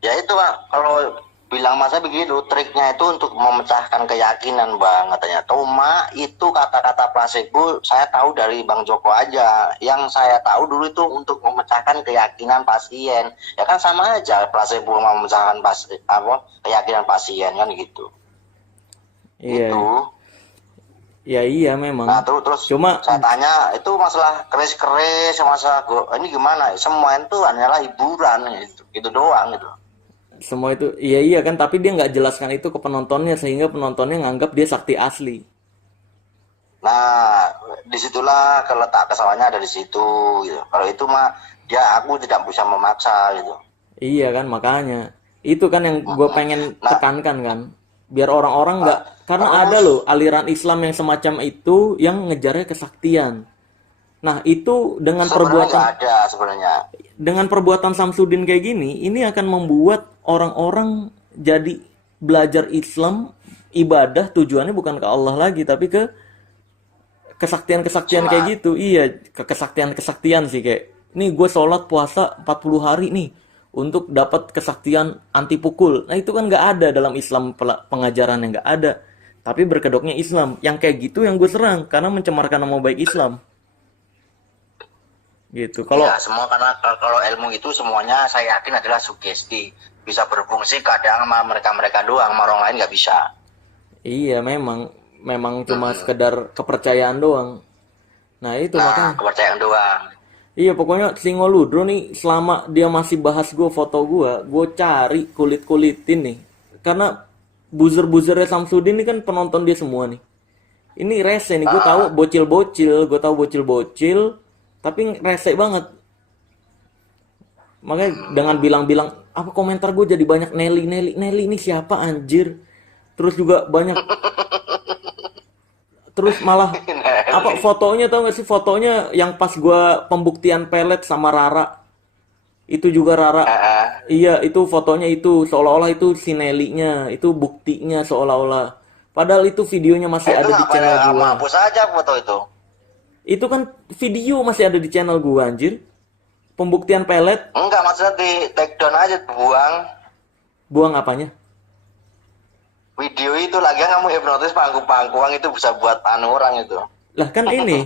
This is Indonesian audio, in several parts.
Ya itu Pak, kalau bilang masa begitu, triknya itu untuk memecahkan keyakinan Bang, katanya. Cuma itu kata-kata placebo saya tahu dari Bang Joko aja. Yang saya tahu dulu itu untuk memecahkan keyakinan pasien. Ya kan sama aja placebo mau memecahkan keyakinan pasien kan gitu. Gitu. Iya, ya iya memang. Nah, terus Cuma saya tanya itu masalah keris-keris, masalah ini gimana? Semua itu hanyalah hiburan gitu. Gitu doang gitu. semua itu, iya iya kan, tapi dia nggak jelaskan itu ke penontonnya sehingga penontonnya nganggap dia sakti asli. Nah, disitulah keletak kesalahannya ada di situ. Gitu. Kalau itu mah, ya aku tidak bisa memaksa gitu. Iya kan, makanya itu kan yang gue pengen Nah, tekankan kan, biar orang-orang nggak, karena ada terus loh aliran Islam yang semacam itu yang ngejarnya kesaktian. Nah itu sebenarnya nggak ada sebenarnya. dengan perbuatan Samsudin kayak gini, ini akan membuat orang-orang jadi belajar Islam, ibadah tujuannya bukan ke Allah lagi, tapi ke kesaktian-kesaktian kayak Jimat. gitu. Iya, ke kesaktian-kesaktian sih, kayak nih gue sholat puasa 40 hari nih untuk dapat kesaktian anti pukul. Nah itu kan nggak ada dalam Islam, pengajaran yang nggak ada. Tapi berkedoknya Islam. Yang kayak gitu yang gue serang karena mencemarkan nama baik Islam. Gitu. Iya, Kalau semua karena kalau ilmu itu semuanya saya yakin adalah sugesti. Bisa berfungsi kadang sama mereka-mereka doang, sama orang lain nggak bisa. iya memang memang cuma sekedar kepercayaan doang. Nah itu Nah, makanya. kepercayaan doang. Iya pokoknya si Ngoludro nih selama dia masih bahas gue foto gue cari kulit-kulitin nih. Karena buzzer-buzzernya Samsudin ini kan penonton dia semua nih. Ini rese nih, gue tahu Ah, bocil-bocil, gue tahu bocil-bocil, tapi rese banget. Makanya dengan bilang-bilang apa komentar gue jadi banyak Nelly, Nelly, Nelly ini siapa anjir? Terus juga banyak, terus malah apa Nelly. fotonya, tau gak sih fotonya yang pas gua pembuktian pelet sama Rara, itu juga Rara, Ah, ah. iya itu fotonya, itu seolah-olah itu si Nelly-nya itu buktinya seolah-olah, padahal itu videonya masih Itu ada di ngapain channel sama gua. hapus aja foto itu? Itu kan video masih ada di channel gua anjir, pembuktian pelet. Enggak, maksudnya di take down aja, buang. Buang apanya? Video itu lagi kamu hipnotis pangku-pangkuang itu bisa buat anu orang itu. Lah kan ini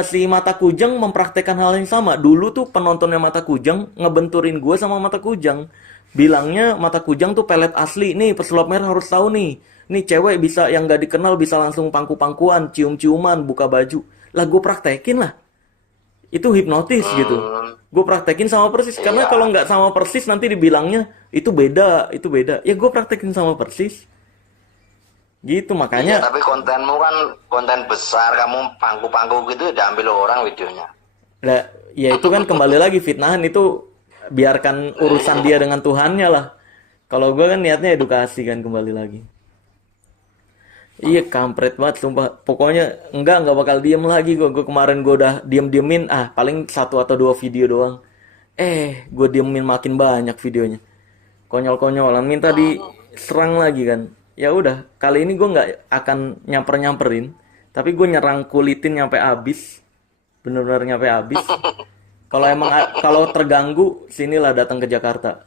si Mata Kujang mempraktekkan hal yang sama. Dulu tuh penontonnya Mata Kujang ngebenturin gue sama Mata Kujang. Bilangnya Mata Kujang tuh pelet asli. Nih pesulap merah harus tahu nih. Nih cewek bisa yang gak dikenal bisa langsung pangku-pangkuan, cium-ciuman, buka baju. Lah gue praktekin lah. Itu hipnotis gitu. Hmm, Gue praktekin sama persis. Karena kalau iya. nggak sama persis nanti dibilangnya itu beda, itu beda. Ya gue praktekin sama persis. Gitu Iya, makanya. tapi kontenmu kan konten besar, kamu pangku-pangku gitu udah ambil orang videonya. Lah, ya itu kan kembali lagi fitnahan itu, biarkan urusan dia dengan Tuhannya lah. Kalau gue kan niatnya edukasi kan, kembali lagi. Iya kampret banget sumpah. Pokoknya enggak bakal diem lagi gue. Gue kemarin gue udah diem-diemin, paling satu atau dua video doang. Gue diemin makin banyak videonya. Konyol-konyolan minta diserang lagi kan. Ya udah, kali ini gue nggak akan nyamperin, tapi gue nyerang kulitin nyampe habis. Bener-bener nyampe habis. Kalau emang kalau terganggu, sinilah datang ke Jakarta.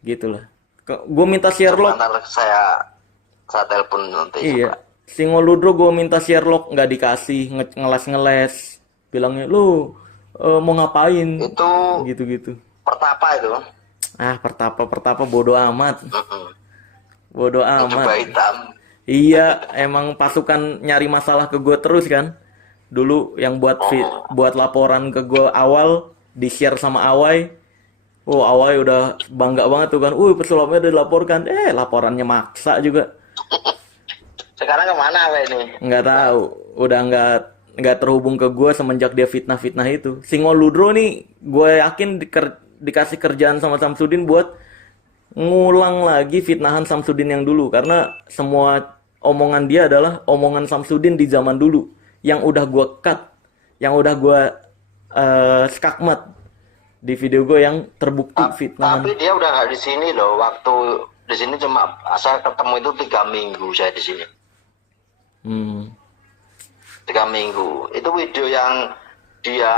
Gitulah. Gue minta Coba Sherlock. ntar saya telepon nanti Iya. coba. Si Ngoludro gue minta Sherlock nggak dikasih, ngeles-ngeles. Bilangnya lu mau ngapain? Itu Gitu-gitu. pertapa itu. Pertapa pertapa bodoh amat. Bodoh amat. Jubah hitam. Iya, emang pasukan nyari masalah ke gue terus kan. Dulu yang buat laporan ke gue awal di share sama Awai. Oh, Awai udah bangga banget tuh kan. Pesulapnya udah dilaporkan. Laporannya maksa juga. Sekarang kemana apa ini? Nggak tahu. Udah nggak terhubung ke gue semenjak dia fitnah-fitnah itu. Singo Ludro nih, gue yakin dikasih kerjaan sama Samsudin buat ngulang lagi fitnahan Samsudin yang dulu, karena semua omongan dia adalah omongan Samsudin di zaman dulu yang udah gue cut, yang udah gue skakmat di video gue yang terbukti Tapi fitnahan. dia udah nggak di sini loh. Waktu di sini cuma saya ketemu itu 3 minggu saya di sini. Hmm. 3 minggu. Itu video yang dia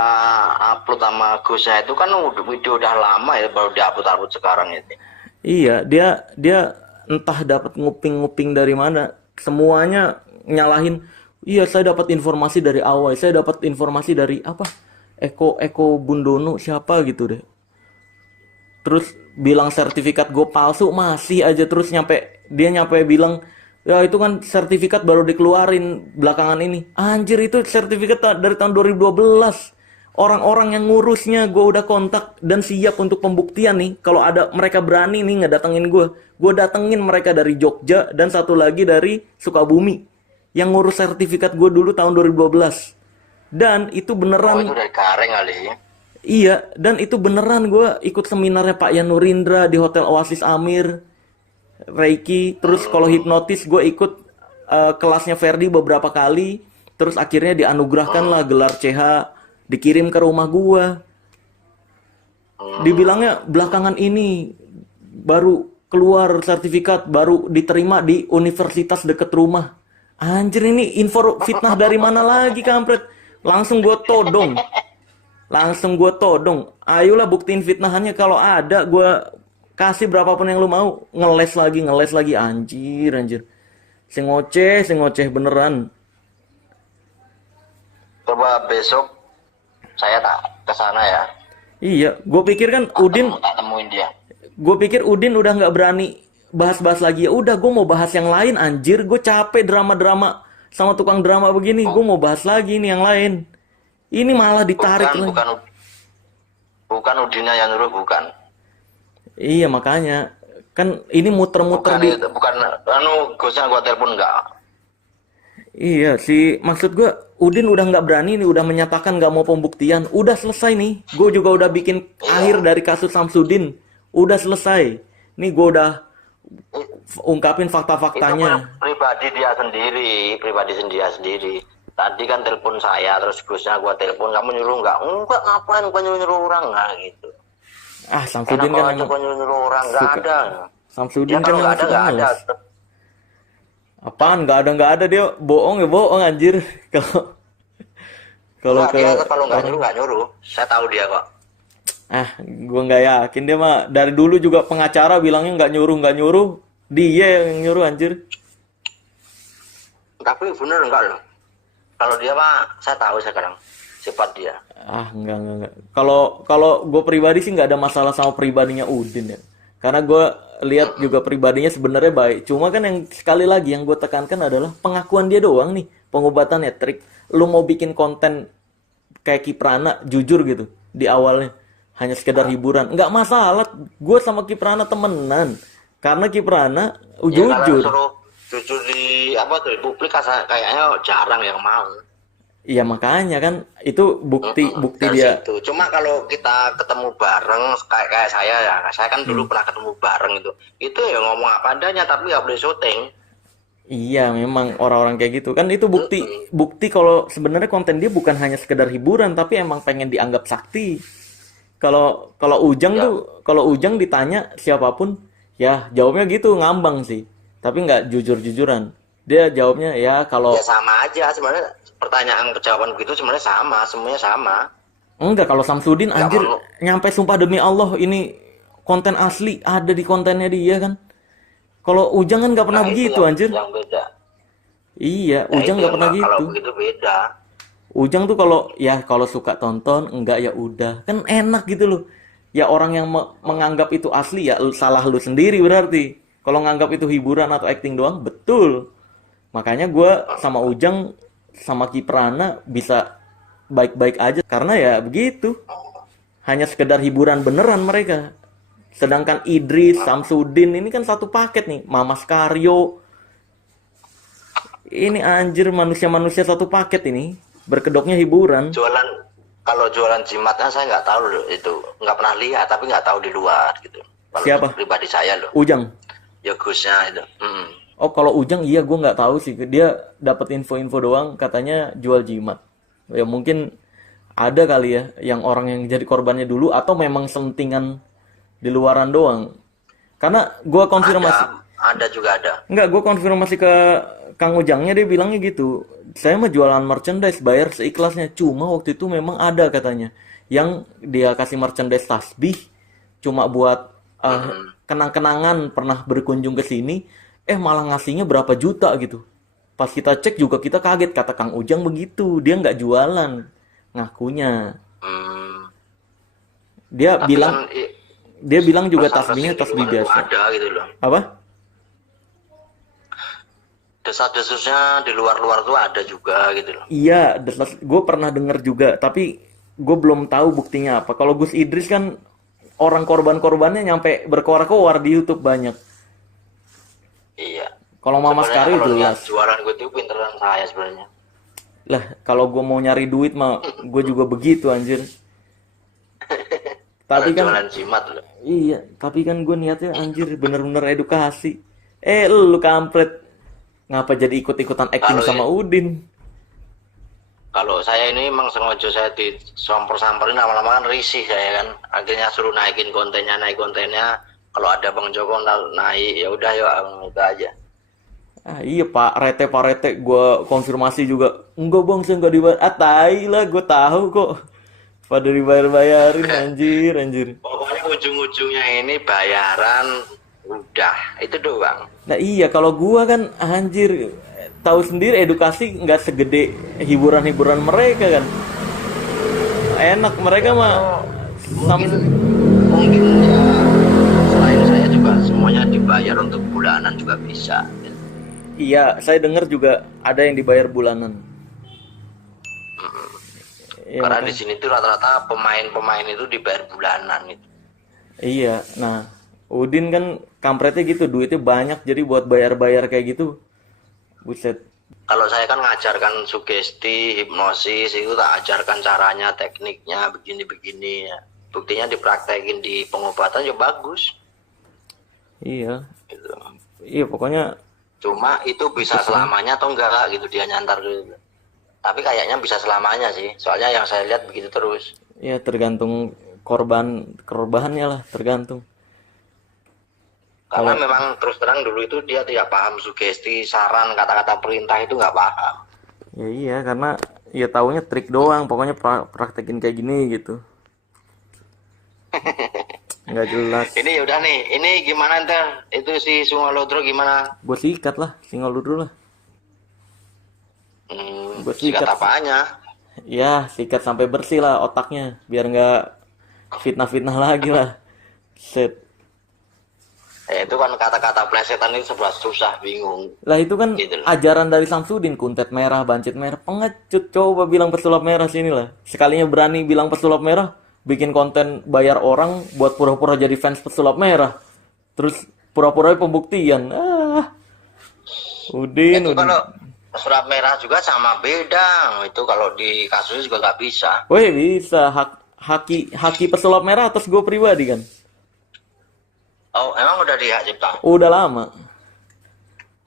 upload sama Gusnya itu kan video udah lama ya, baru diupload sekarang ini. Iya, dia entah dapat nguping-nguping dari mana. Semuanya nyalahin. Iya, saya dapat informasi dari awal. Saya dapat informasi dari apa? Eko Bundono siapa gitu deh. Terus bilang sertifikat gue palsu masih aja terus nyampe bilang ya itu kan sertifikat baru dikeluarin belakangan ini. Anjir itu sertifikat dari tahun 2012. Orang-orang yang ngurusnya gue udah kontak dan siap untuk pembuktian nih. Kalau ada mereka berani nih ngedatengin gue datengin mereka dari Jogja dan satu lagi dari Sukabumi yang ngurus sertifikat gue dulu tahun 2012. Dan itu Oh, beneran. itu dari Kareng kali. Iya, dan itu beneran gue ikut seminarnya Pak Yanurindra di Hotel Oasis Amir, Reiki, terus kalau hipnotis gue ikut kelasnya Ferdi beberapa kali, terus akhirnya dianugerahkan lah gelar CH, dikirim ke rumah gue. Dibilangnya belakangan ini baru keluar sertifikat, baru diterima di universitas deket rumah. Anjir ini info fitnah dari mana lagi kampret? Langsung gue todong. Ayolah buktiin fitnahannya, kalau ada gue kasih berapapun yang lu mau. Ngeles lagi anjir. Sing ngoceh beneran. Coba besok saya tak ke sana ya. Iya, gue pikir kan Tak temuin dia. gue pikir Udin udah nggak berani bahas-bahas lagi. Ya udah, gue mau bahas yang lain anjir. Gue capek drama-drama sama tukang drama begini. Gue mau bahas lagi nih yang lain. Ini malah ditarik lagi. Bukan Udinnya yang nyuruh, bukan. Iya makanya kan ini muter-muter Bukan di. itu, bukan Gusnya gua telepon enggak. Iya sih, maksud gue Udin udah nggak berani nih, udah menyatakan nggak mau pembuktian. Udah selesai nih. Gue juga udah bikin akhir dari kasus Samsudin. Udah selesai. Nih gue udah ungkapin Itu fakta-faktanya. pribadi dia sendiri. Tadi kan telepon saya, terus Gusnya gua telepon, kamu nyuruh enggak? Enggak, ngapain gua nyuruh orang, nah gitu. Ah, Enak Samsudin kan aja emang gua nyuruh orang, enggak suka. ada. Samsudin Ya kan kalau emang enggak ada, suka enggak ada. ngeles. Apaan? Nggak ada dia bohong anjir. Kalau kalau Enggak, ke dia kalau orang. enggak nyuruh. Saya tahu dia kok. Ah, gua nggak yakin dia mah dari dulu juga pengacara bilangnya nggak nyuruh. Dia yang nyuruh anjir. Tapi bener enggak loh. Kalau dia mah saya tahu sekarang sifat dia. Ah, enggak. Kalau gue pribadi sih nggak ada masalah sama pribadinya Udin ya. Karena gue lihat juga pribadinya sebenarnya baik. Cuma kan yang sekali lagi yang gue tekankan adalah pengakuan dia doang nih, pengobatannya trik. Lu mau bikin konten kayak Kiprana jujur gitu di awalnya hanya sekedar hiburan, nggak masalah. Gue sama Kiprana temenan karena Kiprana Ya kalau jujur. suruh jujur di publik kayaknya jarang yang mau. Iya makanya kan itu bukti Dari dia. situ. Cuma kalau kita ketemu bareng kayak saya ya, saya kan dulu pernah ketemu bareng itu ya ngomong apa adanya tapi nggak boleh syuting. Iya, memang orang-orang kayak gitu. Kan itu bukti kalau sebenarnya konten dia bukan hanya sekedar hiburan, tapi emang pengen dianggap sakti. Kalau kalau Ujang ditanya siapapun, ya jawabnya gitu ngambang sih. Tapi nggak jujur-jujuran. Dia jawabnya ya kalau Ya sama aja sebenarnya, pertanyaan jawaban begitu sebenarnya sama, semuanya sama. enggak, kalau Samsudin Nggak anjir perlu. nyampe sumpah demi Allah ini konten asli ada di kontennya dia kan. Kalau Ujang kan nggak pernah Nah, itu begitu anjir. yang beda. Iya, Nah, Ujang itu nggak yang pernah kalau gitu. begitu beda. Ujang tuh kalau suka tonton, enggak ya udah. Kan enak gitu loh. Ya orang yang menganggap itu asli ya salah lu sendiri berarti. Kalau nganggap itu hiburan atau acting doang, betul. Makanya gue sama Ujang sama Kiprana bisa baik-baik aja karena ya begitu. Hanya sekedar hiburan beneran mereka. Sedangkan Idris, Samsudin ini kan satu paket nih. Mamas Karyo. Ini anjir manusia-manusia satu paket ini. Berkedoknya hiburan. Kalau jualan jimatnya saya nggak tahu loh, itu nggak pernah lihat, tapi nggak tahu di luar gitu. Kalau Siapa? pribadi saya loh, Ujang. ya Gusnya itu. Oh kalau Ujang iya gue nggak tahu sih. Dia dapat info-info doang katanya jual jimat. Ya mungkin ada kali ya yang orang yang jadi korbannya dulu atau memang selentingan di luaran doang. Karena gue konfirmasi. Ada juga ada. Enggak, gue konfirmasi ke Kang Ujangnya dia bilangnya gitu. saya mah jualan merchandise, bayar seikhlasnya. Cuma waktu itu memang ada katanya yang dia kasih merchandise tasbih cuma buat kenang-kenangan pernah berkunjung ke sini, malah ngasihnya berapa juta gitu. Pas kita cek juga kita kaget, kata Kang Ujang begitu, dia nggak jualan, ngakunya. Hmm. Dia Tapi bilang kan dia bilang juga pasar tasbihnya kesini di tasbih luar itu biasa. ada gitu loh. Apa? Desas-desusnya di luar-luar tuh ada juga gitu loh. Iya, gue pernah denger juga, tapi gue belum tahu buktinya apa. Kalau Gus Idris kan orang korban-korbannya nyampe berkoar-koar di YouTube banyak. Iya. Kalau Mama Sebenarnya Sekari kalau lihat jelas. jualan gue itu pinteran saya sebenarnya. Lah, kalau gue mau nyari duit mah gue juga begitu anjir. Kalau Tapi kan jualan jimat loh. iya, tapi kan gue niatnya anjir bener-bener edukasi. Lu kampret. Ngapa jadi ikut-ikutan acting Kalau sama Udin? Kalau saya ini emang sengaja saya disamper-samperin, lama-lama kan risih saya kan. Akhirnya suruh naikin kontennya, naik kontennya. Kalau ada Bang Joko naik, ya udah yuk itu aja. Iya Pak Rete, gue konfirmasi juga. Enggak bang, saya nggak dibayar. Tai lah, gue tahu kok. Pada dibayar-bayarin, anjir. Pokoknya ujung-ujungnya ini bayaran, udah itu doang. Nah iya, kalau gua kan anjir tahu sendiri edukasi nggak segede hiburan-hiburan mereka kan. Enak mereka mah Mungkin mungkin ya selain saya juga semuanya dibayar untuk bulanan juga bisa. iya, saya dengar juga ada yang dibayar bulanan. Iya, Karena di sini tuh rata-rata pemain-pemain itu dibayar bulanan itu. iya. Nah, Udin kan kampretnya gitu, duitnya banyak jadi buat bayar-bayar kayak gitu. Buset. Kalau saya kan ngajarkan sugesti, hipnosis, itu tak ajarkan caranya, tekniknya, begini-begini ya. Buktinya dipraktekin di pengobatan ya bagus. Iya. Gitu. Iya, pokoknya Cuma itu bisa selamanya atau enggak gitu dia nyantar gitu. Tapi kayaknya bisa selamanya sih. Soalnya yang saya lihat begitu terus. ya tergantung korbannya lah, tergantung. Karena memang terus terang dulu itu dia tidak paham sugesti, saran, kata-kata perintah itu nggak paham. Ya iya, karena ya taunya trik doang, pokoknya praktekin kayak gini gitu. Nggak jelas. Ini yaudah nih, ini gimana ntar? Itu si Sungalodro gimana? Gue sikat lah, single dulu lah. Gua Sikat sikat. apanya? Ya, sikat sampai bersih lah otaknya, biar nggak fitnah-fitnah lagi lah. Set. Itu kan kata-kata plesetan itu sebelah susah, bingung. Lah itu kan Gitu loh. ajaran dari Samsudin, kuntet merah, bancit merah, pengecut. Coba bilang pesulap merah sini lah. Sekalinya berani bilang pesulap merah, bikin konten bayar orang buat pura-pura jadi fans pesulap merah. Terus pura-pura pembuktian. Udin, Itu Udin. kalau surat merah juga sama beda. Itu kalau di kasus juga nggak bisa. Woi bisa haki pesulap merah atas gue pribadi kan. Oh, emang udah di hak cipta? Udah lama.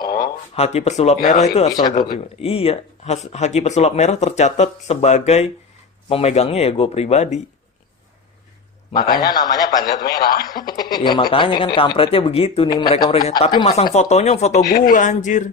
Oh, Haki pesulap Ya, merah itu bisa asal gue kali. pribadi. Iya, haki pesulap merah tercatat sebagai pemegangnya ya gue pribadi. makanya namanya banjir merah. Ya makanya kan kampretnya begitu nih mereka. Tapi masang fotonya foto gue anjir.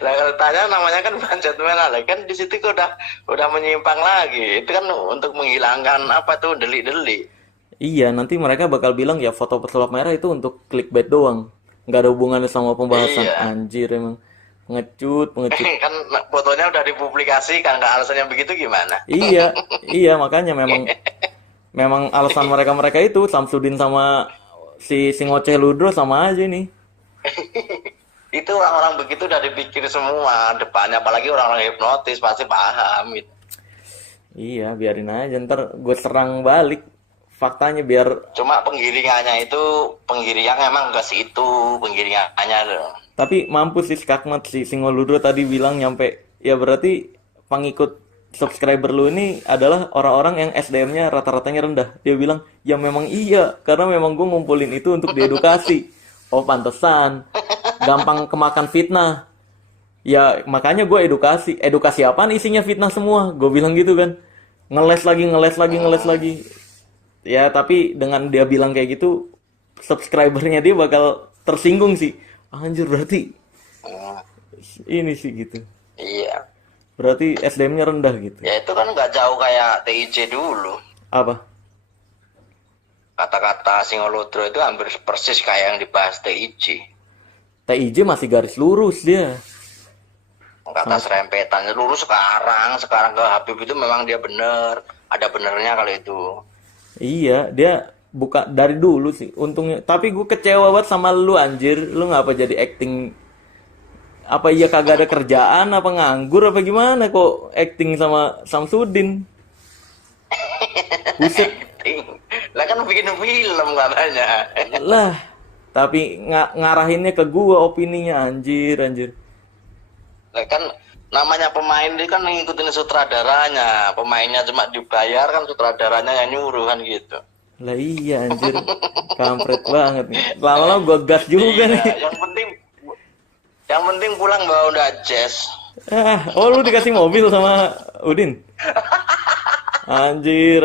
Lah kalau tanya namanya kan banjir merah, lah kan di situ udah menyimpang lagi. Itu kan untuk menghilangkan apa tuh delik-delik. Iya, nanti mereka bakal bilang ya foto pesulap merah itu untuk clickbait doang. Nggak ada hubungannya sama pembahasan. Iya. Anjir emang. Pengecut. Kan fotonya udah dipublikasikan, nggak alasannya begitu gimana? Iya, makanya memang alasan mereka itu Samsudin sama si ngoceh Ludro sama aja nih. Itu orang-orang begitu udah dipikir semua depannya, apalagi orang-orang hipnotis pasti paham gitu. Iya, biarin aja ntar gue serang balik faktanya biar. Cuma penggiringannya itu penggiringan emang ke situ penggiringannya loh. Tapi mampus sih skakmat si Singoludro tadi bilang nyampe. Ya berarti pengikut subscriber lu ini adalah orang-orang yang SDM-nya rata-ratanya rendah. Dia bilang ya memang iya, karena memang gue ngumpulin itu untuk diedukasi. Oh pantesan gampang kemakan fitnah. Ya makanya gue edukasi apaan isinya fitnah semua. Gue bilang gitu kan. Ngeles lagi. Ya tapi dengan dia bilang kayak gitu, subscribernya dia bakal tersinggung sih. Anjir berarti ini sih gitu. Iya. Berarti SDM-nya rendah gitu. Ya itu kan nggak jauh kayak TIJ dulu. Apa? Kata-kata Singolodro itu hampir persis kayak yang dibahas TIJ. TIJ masih garis lurus dia. Kata serempetannya lurus sekarang ke Habib itu memang dia bener. Ada benernya kalau itu. Iya, dia buka dari dulu sih untungnya. Tapi gue kecewa banget sama lu anjir. Lu ngapa jadi acting? Apa iya kagak ada kerjaan? Apa nganggur? Apa gimana kok acting sama Samsudin? Buset. Lah kan bikin film katanya. Lah, tapi ngarahinnya ke gua opininya anjir. Lah kan namanya pemain ini kan ngikutin sutradaranya. Pemainnya cuma dibayar kan sutradaranya yang nyuruh kan gitu. Lah iya anjir. Kampret banget nih. Lama-lama gua gas juga nih. Ya, yang penting pulang bawa Honda Jazz. Oh lu dikasih mobil sama Udin? Anjir.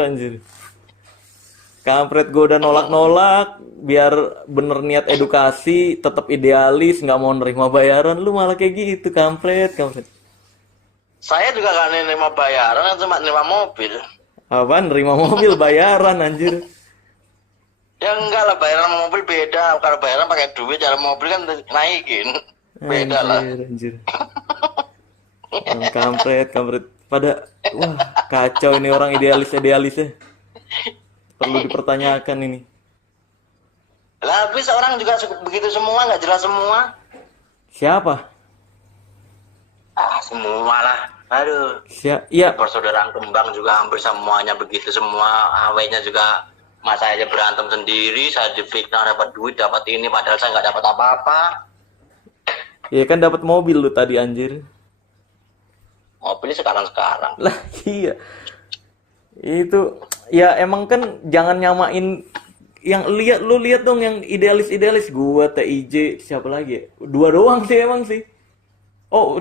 Kampret gue udah nolak-nolak biar bener niat edukasi, tetap idealis, nggak mau nerima bayaran, lu malah kayak gitu, kampret. Saya juga gak nerima bayaran, cuma nerima mobil. Apaan nerima mobil bayaran anjir? Ya enggak lah, bayaran sama mobil beda. Kalau bayaran pakai duit, dalam mobil kan naikin. Beda lah. Anjir. Kampret. Pada wah kacau ini orang idealisnya. Perlu dipertanyakan ini. Lah habis orang juga begitu semua, nggak jelas semua. Siapa? Semua lah. Aduh. Iya. Persaudaraan kembang juga hampir semuanya begitu semua. Awalnya juga mas saya aja berantem sendiri. Saya difitnah dapat duit, dapat ini, padahal saya nggak dapat apa-apa. Iya kan dapat mobil lu tadi anjir. Mobilnya sekarang. Lah iya. Itu ya emang kan jangan nyamain yang lu lihat dong yang idealis gua TIJ siapa lagi ya? Dua doang sih emang sih. Oh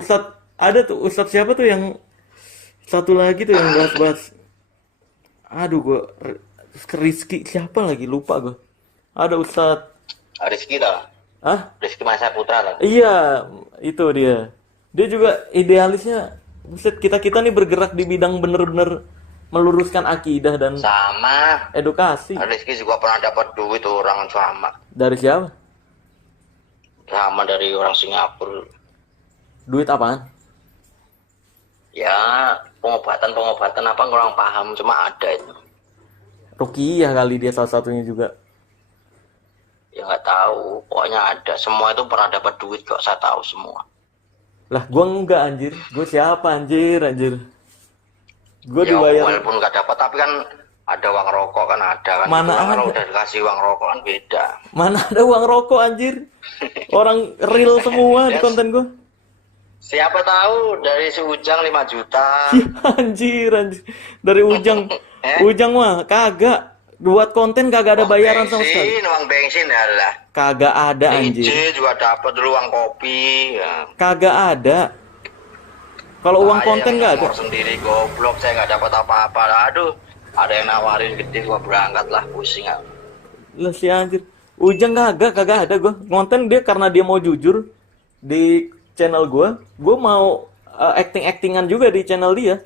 ada tuh Ustadz siapa tuh yang satu lagi tuh yang bahas aduh gua Rizky siapa lagi lupa gua. Ada Ustadz Rizky dah. Rizky Masa Putra lah. Iya itu dia juga idealisnya. Buset, kita nih bergerak di bidang bener-bener meluruskan akidah dan sama edukasi. Rizky juga pernah dapat duit orang sama. Dari siapa? Sama dari orang Singapura. Duit apaan? Ya pengobatan apa kurang paham, cuma ada itu. Rukiah kali dia salah satunya juga. Ya nggak tahu, pokoknya ada. Semua itu pernah dapat duit kok, saya tahu semua. Lah gua enggak anjir. Gua siapa anjir. Gua Ya dibayar. walaupun nggak dapat tapi kan ada uang rokok kan ada kan. Mana ada? Kalau udah dikasih uang rokok kan beda. Mana ada uang rokok anjir. Orang real semua di konten gua. Siapa tahu dari si Ujang 5 juta. Anjir. Dari Ujang mah kagak. Buat konten kagak ada bayaran sama sekali. Uang bensin lah. Kagak ada anjir. juga dapat dulu uang kopi. Ya. Kagak ada. Kalau uang konten nggak ada. Sendiri goblok, saya nggak dapat apa-apa. Aduh, ada yang nawarin gede, gua berangkat lah, pusing. Lah si anjir. Ujang kagak ada gua. Konten dia karena dia mau jujur di channel gua mau acting-actingan juga di channel dia.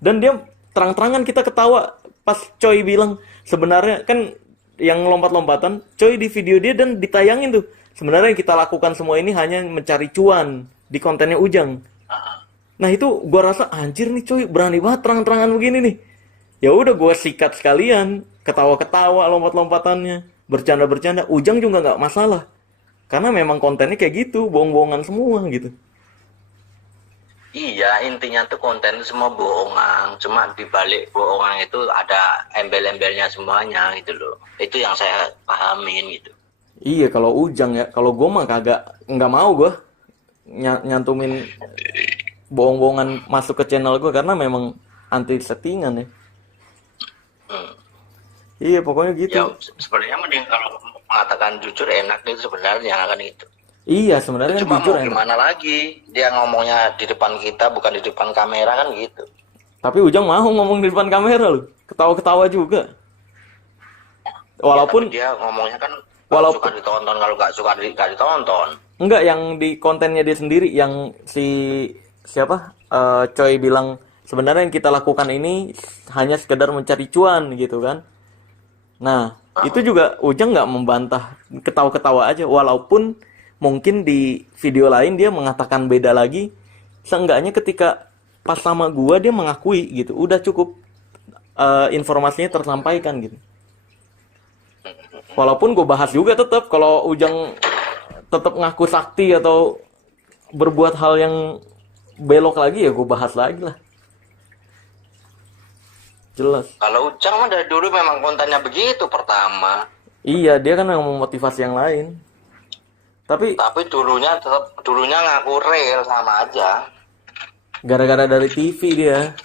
Dan dia terang-terangan kita ketawa pas Coy bilang sebenarnya kan yang lompat-lompatan, Coy di video dia dan ditayangin tuh. Sebenarnya yang kita lakukan semua ini hanya mencari cuan di kontennya Ujang. Nah itu gua rasa anjir nih Coy berani banget terang-terangan begini nih. Ya udah gua sikat sekalian, ketawa-ketawa lompat-lompatannya, bercanda-bercanda. Ujang juga nggak masalah, karena memang kontennya kayak gitu, bohong-bohongan semua gitu. Iya, intinya tuh konten itu semua bohongan. Cuma di balik bohongan itu ada embel-embelnya semuanya gitu loh. Itu yang saya pahamin gitu. Iya, kalau Ujang ya, kalau gue mah nggak mau gue nyantumin bohong-bohongan masuk ke channel gue karena memang anti settingan ya. Iya, pokoknya gitu. Ya, sebenarnya mending kalau mengatakan jujur enak itu sebenarnya kan itu. Iya, sebenarnya cuma jujur mau gimana lagi, dia ngomongnya di depan kita bukan di depan kamera kan gitu. Tapi Ujang mau ngomong di depan kamera loh, ketawa-ketawa juga. Walaupun ya, dia ngomongnya kan Kalau Walaupun suka ditonton, kalau nggak suka nggak ditonton. enggak, yang di kontennya dia sendiri, yang si siapa Coy bilang sebenarnya yang kita lakukan ini hanya sekedar mencari cuan gitu kan. Nah, itu juga Ujang nggak membantah, ketawa-ketawa aja. Walaupun mungkin di video lain dia mengatakan beda lagi. Seenggaknya ketika pas sama gua dia mengakui gitu. Udah cukup, informasinya tersampaikan gitu. Walaupun gue bahas juga tetap kalau Ujang tetap ngaku sakti atau berbuat hal yang belok lagi, ya gue bahas lagi lah. Jelas. Kalau Ujang mah dari dulu memang kontennya begitu pertama. Iya, dia kan yang memotivasi yang lain. Tapi Tapi dulunya ngaku real sama aja. gara-gara dari TV dia.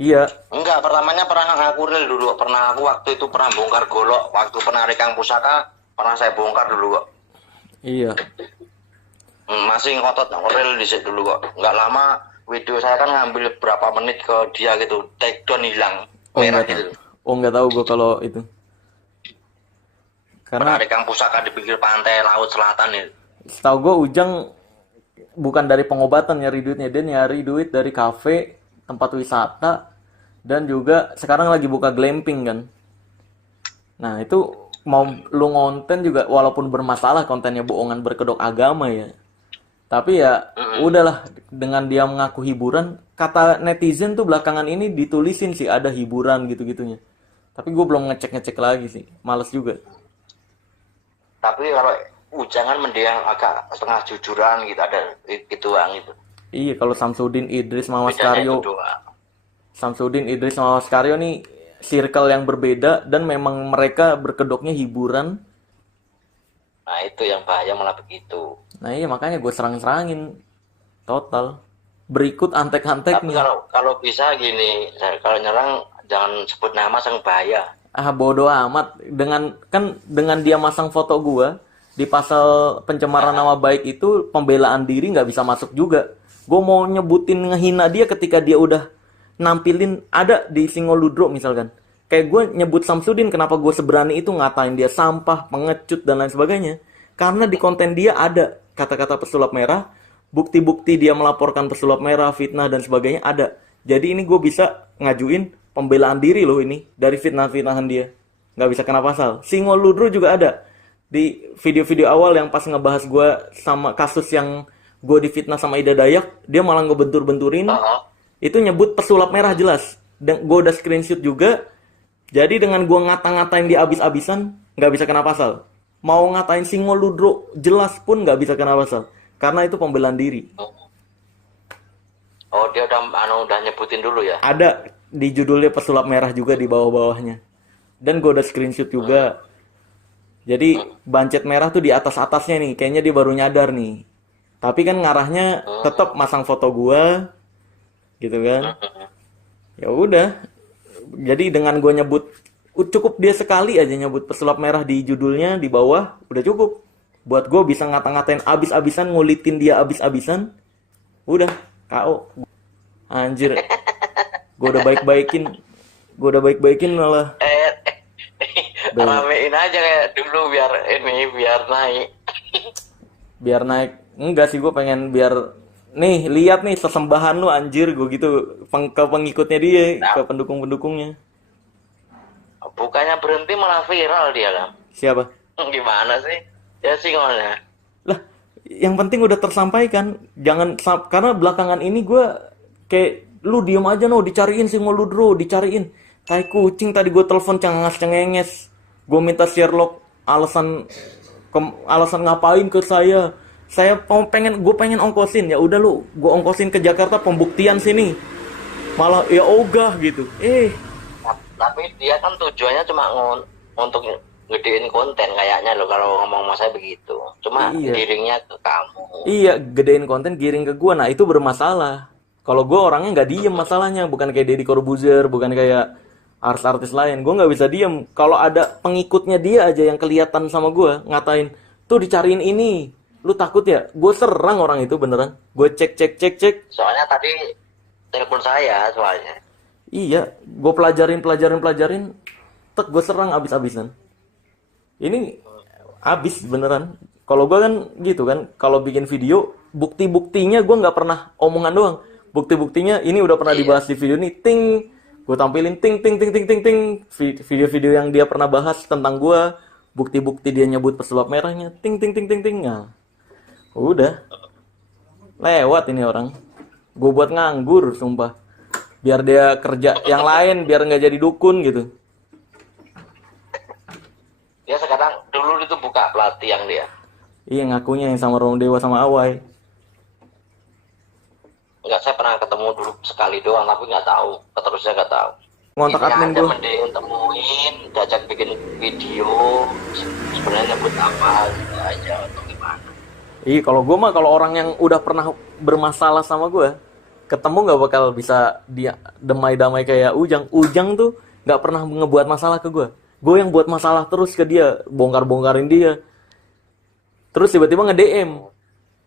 Iya, Enggak, pertamanya pernah ngaku real dulu. Pernah aku waktu itu pernah bongkar golok. Waktu penarikan pusaka pernah saya bongkar dulu kok. iya. Masih ngotot real di situ dulu kok. Nggak lama video saya kan ngambil berapa menit ke dia gitu. Take down hilang. Oh Merah nggak tahu. gitu. Oh nggak tahu gue kalau itu. Karena Penarikan pusaka di pinggir pantai laut selatan itu. setahu gue Ujang bukan dari pengobatan nyari duitnya, dia nyari duit dari kafe, tempat wisata, dan juga sekarang lagi buka glamping kan. Nah itu mau lu ngonten juga walaupun bermasalah kontennya bohongan berkedok agama ya. Tapi ya udahlah, dengan dia mengaku hiburan, kata netizen tuh belakangan ini ditulisin sih ada hiburan gitu-gitunya. Tapi gue belum ngecek-ngecek lagi sih, males juga. Tapi kalau Ujang kan mendiang agak setengah jujuran gitu, ada gituan gitu. Iya, kalau Samsudin Idris sama Mas Bedanya itu Karyo, doang. Samsudin Idris sama Mas Karyo nih circle yang berbeda dan memang mereka berkedoknya hiburan. Nah itu yang bahaya malah begitu. Nah iya makanya gue serang-serangin total. Berikut antek-antek Tapi nih. kalau bisa gini, kalau nyerang jangan sebut nama sang bahaya. Ah bodo amat, dengan dia masang foto gua di pasal pencemaran nama baik itu pembelaan diri nggak bisa masuk juga. Gue mau nyebutin ngehina dia ketika dia udah nampilin ada di Singoludro misalkan. Kayak gue nyebut Samsudin, kenapa gue seberani itu ngatain dia sampah, pengecut dan lain sebagainya. Karena di konten dia ada kata-kata pesulap merah, bukti-bukti dia melaporkan pesulap merah, fitnah dan sebagainya ada. Jadi ini gue bisa ngajuin pembelaan diri loh ini dari fitnah-fitnahan dia. Nggak bisa kena pasal. Singoludro juga ada. Di video-video awal yang pas ngebahas gue sama kasus yang gue difitnah sama Ida Dayak, dia malah ngebentur-benturin. Oh, Itu nyebut pesulap merah jelas. Dan gue udah screenshot juga. Jadi dengan gue ngata-ngatain dia abis-abisan, nggak bisa kena pasal. Mau ngatain Singoludro jelas pun nggak bisa kena pasal. Karena itu pembelaan diri. oh dia udah nyebutin dulu ya. Ada di judulnya pesulap merah juga di bawah-bawahnya. Dan gue udah screenshot juga. Jadi bancet merah tuh di atas-atasnya nih. Kayaknya dia baru nyadar nih. Tapi kan ngarahnya tetap masang foto gua, gitu kan. Ya udah. Jadi dengan gue nyebut, cukup dia sekali aja nyebut pesulap merah di judulnya di bawah, udah cukup. Buat gue bisa ngata-ngatain abis-abisan, ngulitin dia abis-abisan. Udah, KO. Anjir. Gue udah baik-baikin malah. Ramein aja kayak dulu biar naik. Biar naik. Enggak sih, gue pengen biar nih lihat nih sesembahan lu anjir, gue gitu ke pengikutnya dia, ke pendukung-pendukungnya. Bukannya berhenti malah viral dia kan. Siapa? Gimana sih? Ya sih ngomongnya. Lah, yang penting udah tersampaikan. Karena belakangan ini gue kayak lu diem aja no, dicariin sih Ngoludro, dicariin. Tai kucing, tadi gue telepon cengenges. Gue minta Sherlock alasan ngapain ke saya. Gue pengen ongkosin, ya udah lu, gue ongkosin ke Jakarta pembuktian sini. Malah ya ogah gitu. Tapi dia kan tujuannya cuma untuk gedein konten kayaknya loh kalau ngomong sama saya begitu. Cuma Iya. giringnya ke kamu. Iya, gedein konten giring ke gue. Nah, itu bermasalah. Kalau gue orangnya nggak diem masalahnya. Bukan kayak Deddy Corbuzier, bukan kayak artis-artis lain. Gue nggak bisa diem. Kalau ada pengikutnya dia aja yang kelihatan sama gue, ngatain, tuh dicariin ini. Lu takut ya? Gue serang orang itu beneran. Gue cek. Soalnya tadi telepon saya soalnya. Iya, gue pelajarin. Tek, gue serang abis-abisan. Ini Abis beneran. Kalau gue kan gitu kan, kalau bikin video, bukti-buktinya gue nggak pernah omongan doang. Bukti-buktinya ini udah pernah dibahas di video nih, ting, gue tampilin ting ting ting ting ting ting, video-video yang dia pernah bahas tentang gue, bukti-bukti dia nyebut pesulap merahnya, ting ting ting ting ting. Nah, udah lewat ini orang. Gue buat nganggur, sumpah. Biar dia kerja yang lain, biar nggak jadi dukun gitu. Dia sekarang dulu itu buka pelatihan dia. Iya ngakunya yang sama Romo Dewa sama Awai. Enggak, saya pernah ketemu dulu sekali doang, tapi nggak tahu. Terusnya nggak tahu. Ngontak Ini admin aja gue. mending temuin, diajak bikin video. Sebenarnya nyebut apa gitu aja atau gimana. Iya kalau gue mah kalau orang yang udah pernah bermasalah sama gue, ketemu nggak bakal bisa dia damai-damai kayak Ujang. Ujang tuh nggak pernah ngebuat masalah ke gue. Gue yang buat masalah terus ke dia, bongkar-bongkarin dia. Terus tiba-tiba nge-DM,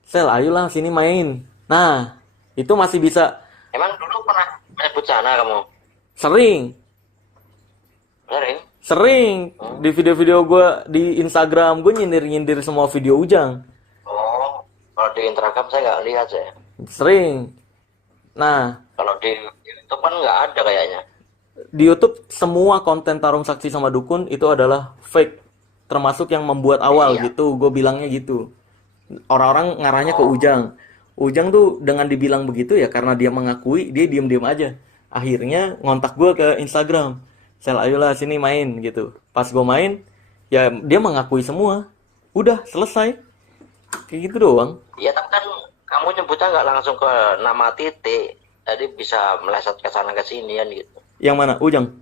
Sel, ayolah sini main. Nah, itu masih bisa. Emang dulu pernah menyebut sana kamu? Sering, Sering? sering. Di video-video gue di Instagram, gue nyindir-nyindir semua video Ujang. Oh, kalau di Instagram saya nggak lihat saya. Sering. Nah, Kalau di YouTube kan nggak ada kayaknya. di YouTube semua konten Tarung Saksi sama Dukun itu adalah fake, termasuk yang membuat awal Iya. gitu. Gue bilangnya gitu. Orang-orang ngarahnya ke Ujang. Ujang tuh dengan dibilang begitu ya karena dia mengakui, dia diem-diem aja. Akhirnya ngontak gue ke Instagram. Sel, ayolah sini main gitu. Pas gue main, ya dia mengakui semua. Udah selesai. Kayak gitu doang. Iya, tapi kan kamu nyebutnya nggak langsung ke nama titik, jadi bisa meleset ke sana ke sini kan gitu. Yang mana? Ujang.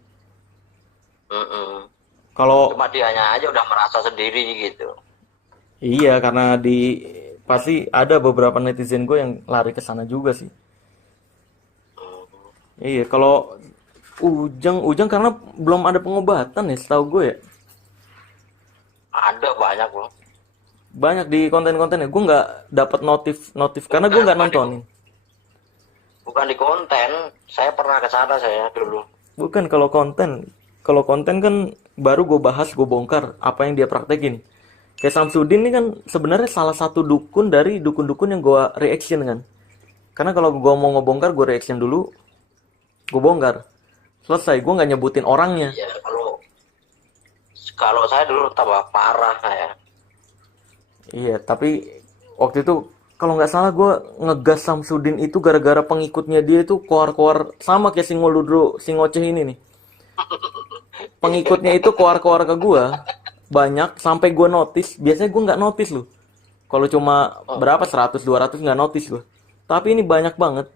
Mm-mm. Kalau Cuma dianya aja udah merasa sendiri gitu. iya karena pasti ada beberapa netizen gue yang lari ke sana juga sih. Iya, kalau Ujang karena belum ada pengobatan ya, setahu gue ya. Ada banyak loh. Banyak di konten-kontennya. Gue nggak dapat notif karena gue nggak nontonin. Bukan di konten, saya pernah ke sana saya dulu. Bukan kalau konten kan baru gue bahas, gue bongkar apa yang dia praktekin. Kayak Samsudin ini kan sebenarnya salah satu dukun dari dukun-dukun yang gue reaction kan. Karena kalau gue mau ngebongkar, gue reaction dulu, gue bongkar. Selesai, gue nggak nyebutin orangnya. Ya kalau saya dulu tambah parah ya. Iya, tapi waktu itu kalau nggak salah gue ngegas Samsudin itu gara-gara pengikutnya dia itu koar-koar sama kayak Singo Ludro, Singoceh ini nih. Pengikutnya itu koar-koar ke gue banyak sampai gue notice. Biasanya gue nggak notice loh. Kalau cuma berapa 100 200 nggak notice gue. Tapi ini banyak banget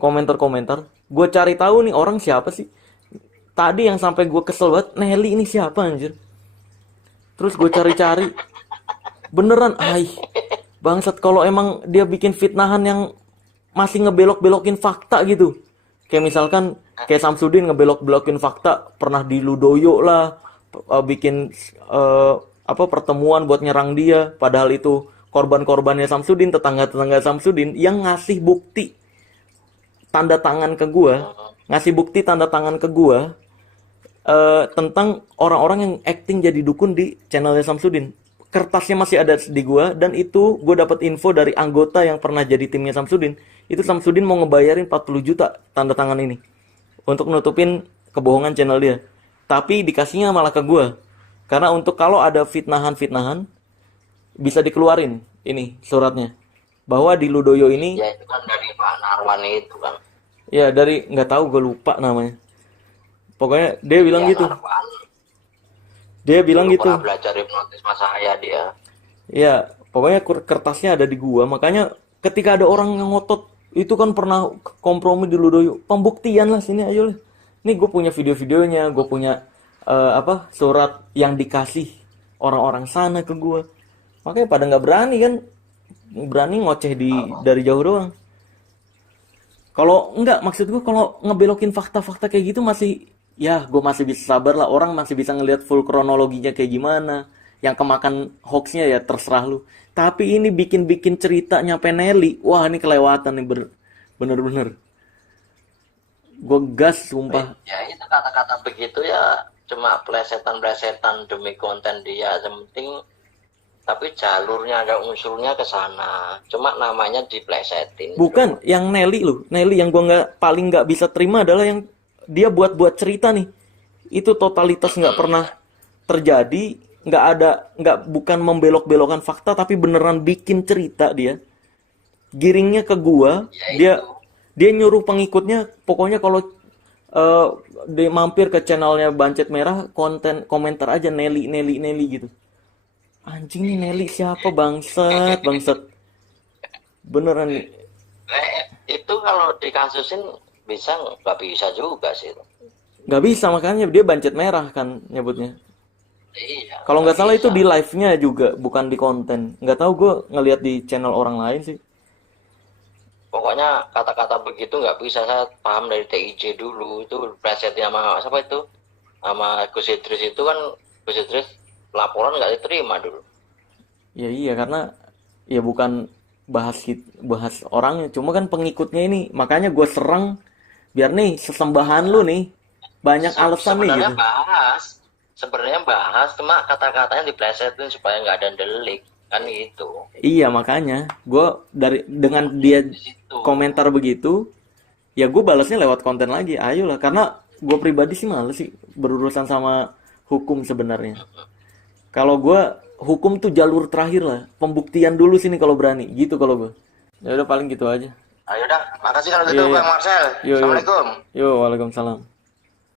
komentar-komentar. Gue cari tahu nih orang siapa sih. Tadi yang sampai gue kesel banget, Nelly ini siapa anjir. Terus gue cari-cari. Beneran, bangsat kalau emang dia bikin fitnahan yang masih ngebelok-belokin fakta gitu. Kayak misalkan kayak Samsudin ngebelok-belokin fakta, pernah di Ludoyo lah, bikin pertemuan buat nyerang dia, padahal itu korban-korbannya Samsudin, tetangga-tetangga Samsudin yang ngasih bukti tanda tangan ke gua, tentang orang-orang yang acting jadi dukun di channelnya Samsudin. Kertasnya masih ada di gua, dan itu gua dapat info dari anggota yang pernah jadi timnya Samsudin. Itu Samsudin mau ngebayarin 40 juta tanda tangan ini untuk nutupin kebohongan channel dia. Tapi dikasihnya malah ke gua. Karena untuk kalau ada fitnahan-fitnahan bisa dikeluarin ini suratnya. Bahwa di Ludoyo ini Ya itu kan dari Pak Narwan itu kan. ya dari nggak tahu gue lupa namanya. Pokoknya dia bilang Ya, gitu. Narwan. Dia bilang Dulu gitu. pernah belajar hipnotis mas saya dia. Ya, pokoknya kertasnya ada di gua. Makanya ketika ada orang yang ngotot, itu kan pernah kompromi di Ludoyo. Pembuktian lah sini ayo lah. Nih gue punya video-videonya, gue punya surat yang dikasih orang-orang sana ke gua. Makanya pada nggak berani kan, berani ngoceh dari jauh doang. Kalau enggak, maksud gue kalau ngebelokin fakta-fakta kayak gitu masih, ya gue masih bisa sabar lah. Orang masih bisa ngelihat full kronologinya kayak gimana. Yang kemakan hoaxnya ya terserah lu. Tapi ini bikin-bikin cerita nyampe Nelly, wah ini kelewatan nih bener-bener. Gue gas sumpah. Ya itu kata-kata begitu ya cuma plesetan-plesetan demi konten dia, yang penting tapi jalurnya ada unsurnya ke sana, cuma namanya diplesetin. Bukan, yang Nelly loh. Nelly yang gua paling nggak bisa terima adalah yang dia buat cerita nih. Itu totalitas nggak pernah terjadi, bukan membelok-belokan fakta, tapi beneran bikin cerita dia. Giringnya ke gua, dia nyuruh pengikutnya, pokoknya kalau dia mampir ke channelnya Bancet Merah, komentar aja Nelly gitu. Anjing nih Nelly siapa, bangsat. Beneran nih. Itu kalau dikasusin bisa nggak bisa juga sih. Nggak bisa, makanya dia Bancet Merah kan nyebutnya. Iya. Kalau nggak salah itu bisa. di live-nya juga, bukan di konten. Nggak tahu, gue ngelihat di channel orang lain sih. Pokoknya kata-kata begitu nggak bisa, saya paham dari TIJ dulu. Itu presetnya sama siapa itu? Sama Gus Idris itu kan, Gus Idris laporan nggak diterima dulu. Ya iya, karena ya bukan bahas orangnya, cuma kan pengikutnya ini. Makanya gue serang biar nih sesembahan lu nih banyak alasan nih gitu. Sebenarnya bahas, cuma kata-katanya diplesetin supaya nggak ada delik kan gitu. Iya, makanya gue dengan dia komentar begitu, ya gue balasnya lewat konten lagi. Ayolah, karena gue pribadi sih males sih berurusan sama hukum sebenarnya. Kalau gue, hukum tuh jalur terakhir lah, pembuktian dulu sini kalau berani gitu. Kalau gue ya udah paling gitu aja. Ayo dah, makasih kalau gitu Iya, iya. Bang Marcel. Yo. Assalamualaikum. Yo, waalaikumsalam.